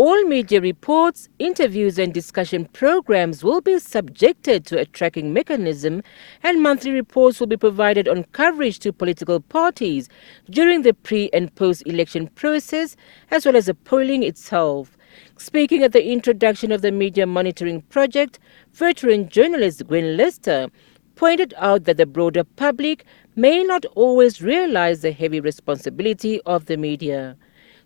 all media reports, interviews and discussion programs will be subjected to a tracking mechanism, and monthly reports will be provided on coverage to political parties during the pre- and post-election process, as well as the polling itself. Speaking at the introduction of the Media Monitoring Project, veteran journalist Gwen Lister pointed out that the broader public may not always realize the heavy responsibility of the media.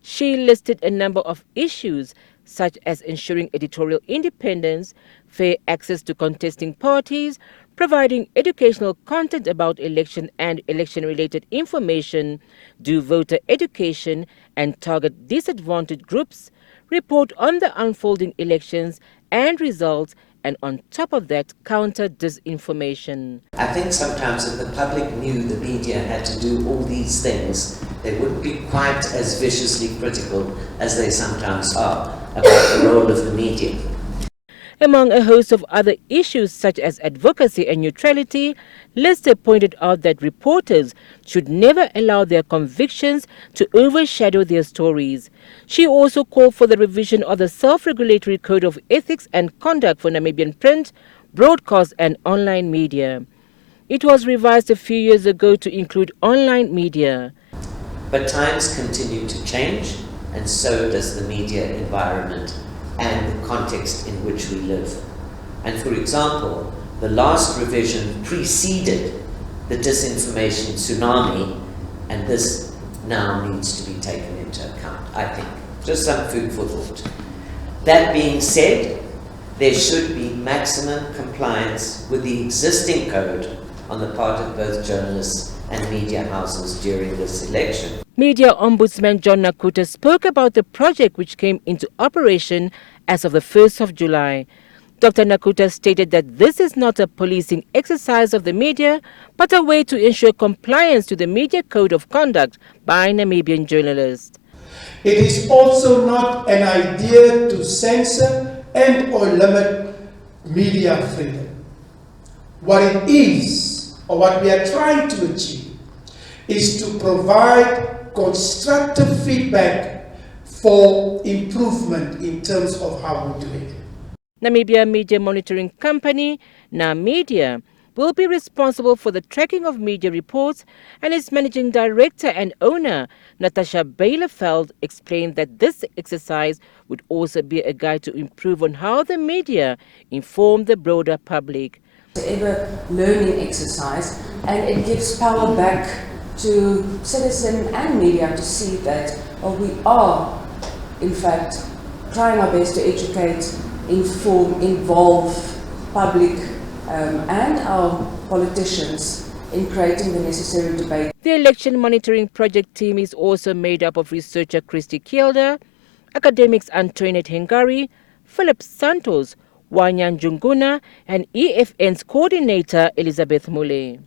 She listed a number of issues such as ensuring editorial independence, fair access to contesting parties, providing educational content about election and election-related information, do voter education and target disadvantaged groups, report on the unfolding elections and results, and on top of that, counter disinformation. I think sometimes if the public knew the media had to do all these things, they wouldn't be quite as viciously critical as they sometimes are about the role of the media. Among a host of other issues such as advocacy and neutrality, Lister pointed out that reporters should never allow their convictions to overshadow their stories. She also called for the revision of the Self-Regulatory Code of Ethics and Conduct for Namibian print, broadcast and online media. It was revised a few years ago to include online media. But times continue to change, and so does the media environment and the context in which we live. And for example, the last revision preceded the disinformation tsunami, and this now needs to be taken into account, I think. Just some food for thought. That being said, there should be maximum compliance with the existing code on the part of both journalists and media houses during this election. Media Ombudsman John Nakuta spoke about the project which came into operation as of the 1st of July. Dr. Nakuta stated that this is not a policing exercise of the media, but a way to ensure compliance to the Media Code of Conduct by Namibian journalists. It is also not an idea to censor and or limit media freedom. What it is, or what we are trying to achieve, is to provide constructive feedback for improvement in terms of how we do it. Namibia Media Monitoring Company, Namibia, will be responsible for the tracking of media reports, and its managing director and owner, Natasha Bielefeld, explained that this exercise would also be a guide to improve on how the media inform the broader public. Ever learning exercise, and it gives power back to citizens and media to see that we are, in fact, trying our best to educate, inform, involve public and our politicians in creating the necessary debate. The election monitoring project team is also made up of researcher Christy Kielder, academics Antoinette Hengari, Philip Santos, Wanyan Junguna, and EFN's coordinator Elizabeth Mule.